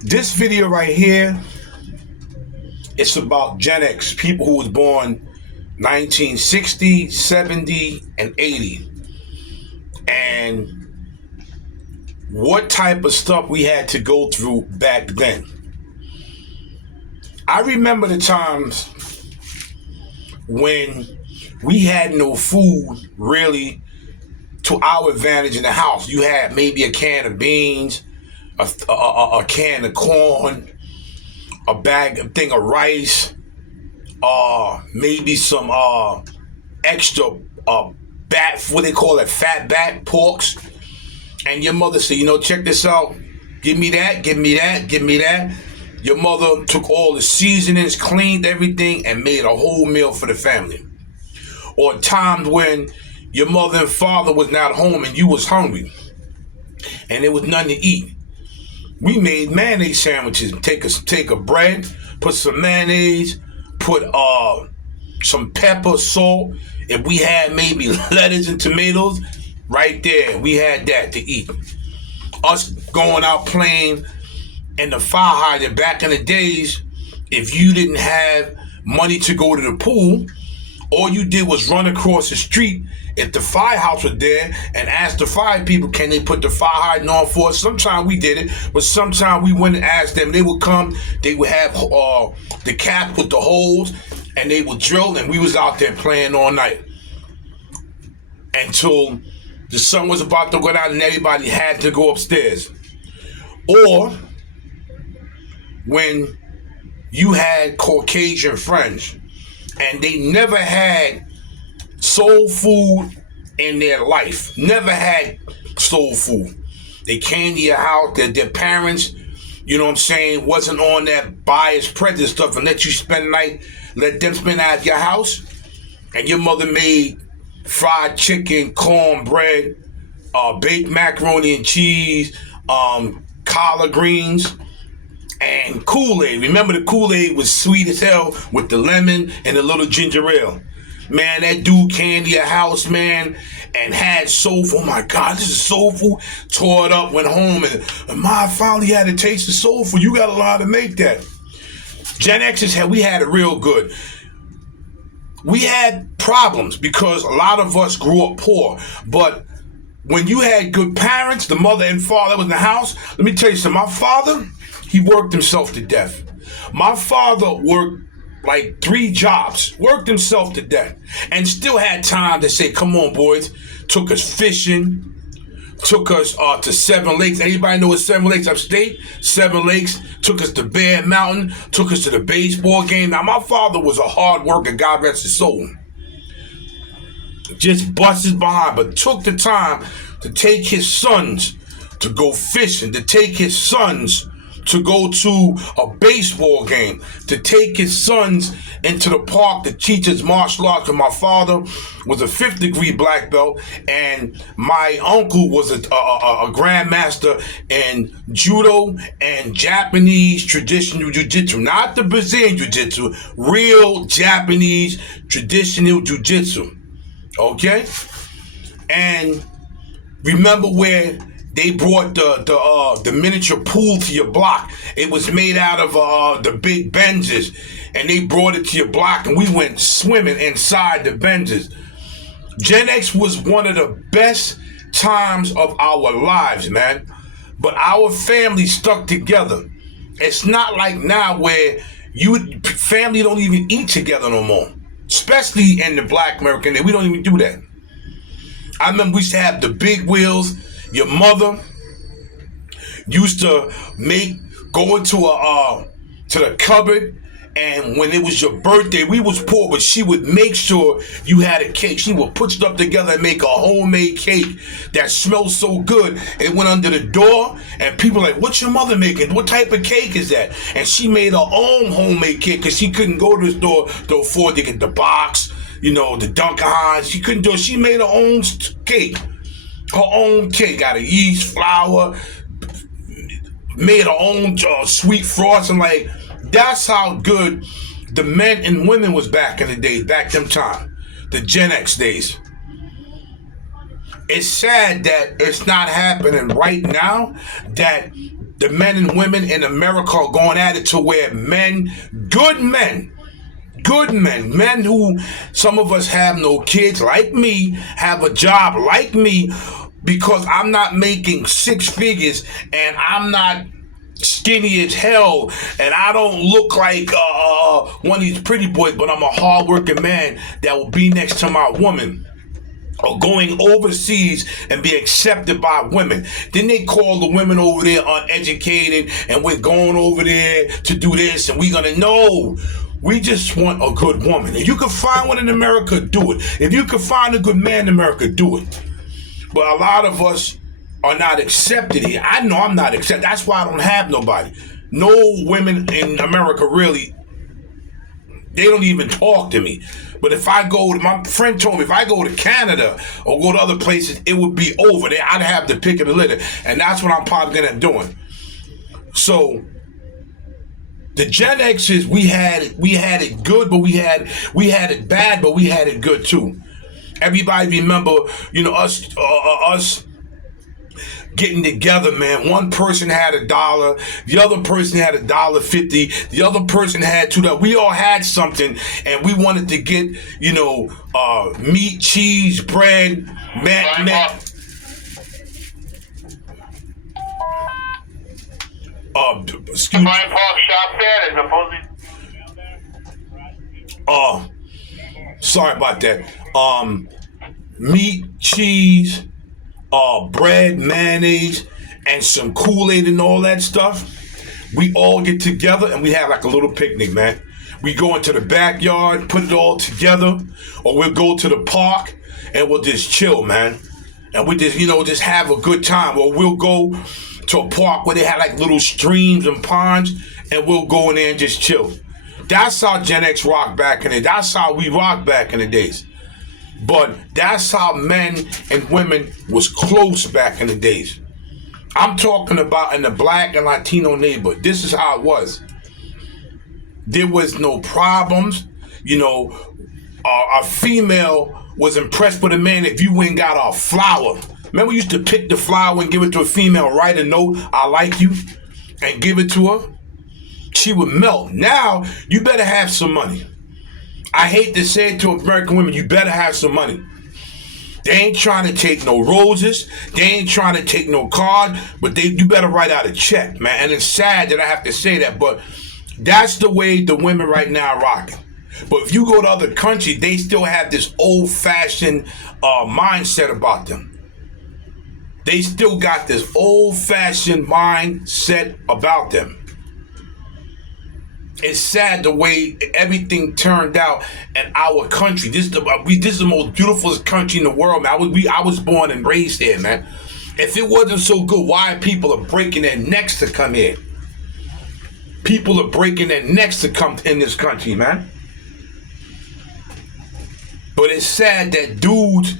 This video right here, it's about Gen X, people who was born 1960, 70, and 80. And what type of stuff we had to go through back then. I remember the times when we had no food really to our advantage in the house. You had maybe a can of beans, a can of corn, a thing of rice, maybe some extra what they call it, fat back porks. And your mother said, check this out. Give me that, give me that, give me that. Your mother took all the seasonings, cleaned everything, and made a whole meal for the family. Or times when your mother and father was not home and you was hungry and there was nothing to eat. We made mayonnaise sandwiches. Take a bread, put some mayonnaise, put some pepper, salt. If we had maybe lettuce and tomatoes, right there, we had that to eat. Us going out playing in the fire hydrant back in the days, if you didn't have money to go to the pool, all you did was run across the street if the firehouse was there and ask the fire people, can they put the fire hydrant on for us? Sometimes we did it, but sometimes we went and asked them. They would come, they would have the cap with the holes, and they would drill, and we was out there playing all night until the sun was about to go down and everybody had to go upstairs. Or when you had Caucasian friends and they never had soul food in their life, never had soul food. They came to your house, their parents, wasn't on that bias prejudice stuff and let them spend out of your house. And your mother made fried chicken, cornbread, baked macaroni and cheese, collard greens, and Kool-Aid. Remember, the Kool-Aid was sweet as hell with the lemon and the little ginger ale. Man, that dude came to your house, man, and had soul food. Oh my God, this is soul food. Tore it up, went home, and Ma finally had a taste of soul food. You got to learn how to make that. Gen X's we had it real good. We had problems because a lot of us grew up poor, but when you had good parents, the mother and father was in the house, let me tell you something. My father, he worked himself to death. My father worked like 3 jobs, worked himself to death, and still had time to say, come on, boys. Took us fishing, took us to Seven Lakes. Anybody know what Seven Lakes upstate? Seven Lakes. Took us to Bear Mountain, took us to the baseball game. Now, my father was a hard worker, God rest his soul. Just bust his behind, but took the time to take his sons to go fishing, to take his sons to go to a baseball game, to take his sons into the park to teach his martial arts. And my father was a 5th degree black belt, and my uncle was a grandmaster in judo and Japanese traditional jiu-jitsu, not the Brazilian jiu-jitsu, real Japanese traditional jiu-jitsu. Okay? And remember where they brought the miniature pool to your block. It was made out of the big Benzes, and they brought it to your block, and we went swimming inside the Benzes. Gen X was one of the best times of our lives, man. But our family stuck together. It's not like now where family don't even eat together no more, especially in the Black American. We don't even do that. I remember we used to have the big wheels. Your mother used to go into to the cupboard, and when it was your birthday, we was poor, but she would make sure you had a cake. She would put stuff together and make a homemade cake that smelled so good. It went under the door, and people were like, what's your mother making? What type of cake is that? And she made her own homemade cake because she couldn't go to the store to afford to get the box, the Dunkin' Hines. She couldn't do it. She made her own cake. Her own cake out of yeast, flour, made her own sweet frosting. Like, that's how good the men and women was back in the day, back them time, the Gen X days. It's sad that it's not happening right now, that the men and women in America are going at it to where men, good men, men who, some of us have no kids like me, have a job like me, because I'm not making six figures and I'm not skinny as hell and I don't look like one of these pretty boys, but I'm a hardworking man that will be next to my woman, or going overseas and be accepted by women. Then they call the women over there uneducated and we're going over there to do this and we're gonna know. We just want a good woman. If you can find one in America, do it. If you can find a good man in America, do it. But a lot of us are not accepted here. I know I'm not accepted. That's why I don't have nobody. No women in America really, they don't even talk to me. But if I go, my friend told me, if I go to Canada or go to other places, it would be over there. I'd have the pick of the litter. And that's what I'm probably going to be doing. So the Gen X's, we had it good, but we had it bad, but we had it good too. Everybody remember, us getting together, man. One person had $1, the other person had $1.50, the other person had $2. We all had something, and we wanted to get, meat, cheese, bread, excuse me. Brian Park shop there. There's a Sorry about that. Meat, cheese, bread, mayonnaise, and some Kool-Aid and all that stuff. We all get together and we have like a little picnic, man. We go into the backyard, put it all together, or we'll go to the park and we'll just chill, man. And we just, just have a good time. Or we'll go to a park where they have like little streams and ponds, and we'll go in there and just chill. That's how Gen X rocked back in the day. That's how we rocked back in the days. But that's how men and women was close back in the days. I'm talking about in the black and Latino neighborhood. This is how it was. There was no problems. A female was impressed with a man if you went and got a flower. Remember, we used to pick the flower and give it to a female, write a note, I like you, and give it to her. She would melt. Now, you better have some money. I hate to say it to American women, you better have some money. They ain't trying to take no roses. They ain't trying to take no card, but you better write out a check, man. And it's sad that I have to say that, but that's the way the women right now are rocking. But if you go to other countries, they still have this old-fashioned mindset about them. They still got this old-fashioned mindset about them. It's sad the way everything turned out in our country. This is the most beautiful country in the world, man. I was born and raised here, man. If it wasn't so good, why people are breaking their necks to come here? People are breaking their necks to come in this country, man. But it's sad that dudes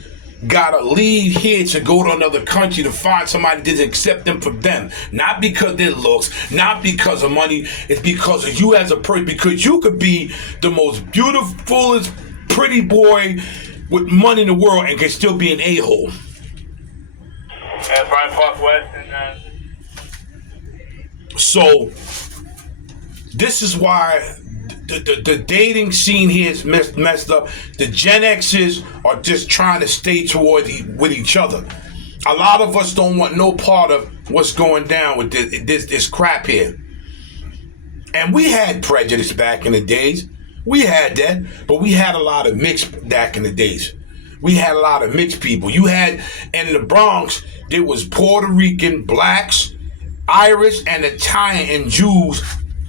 gotta leave here to go to another country to find somebody that doesn't accept them for them. Not because of their looks, not because of money. It's because of you as a person. Because you could be the most beautiful, pretty boy with money in the world and can still be an a-hole. Brian Park West and So this is why the dating scene here is messed up. The Gen X's are just trying to stay with each other. A lot of us don't want no part of what's going down with this crap here. And we had prejudice back in the days. We had that, but we had a lot of mixed back in the days. We had a lot of mixed people. You had, in the Bronx, there was Puerto Rican, blacks, Irish, and Italian and Jews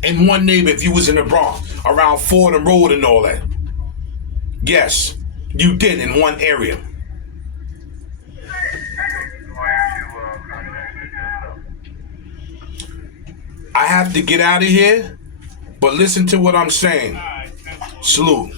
in one neighborhood if you was in the Bronx, around Fordham Road and all that. Yes, you did in one area. I have to get out of here, but listen to what I'm saying. Salute.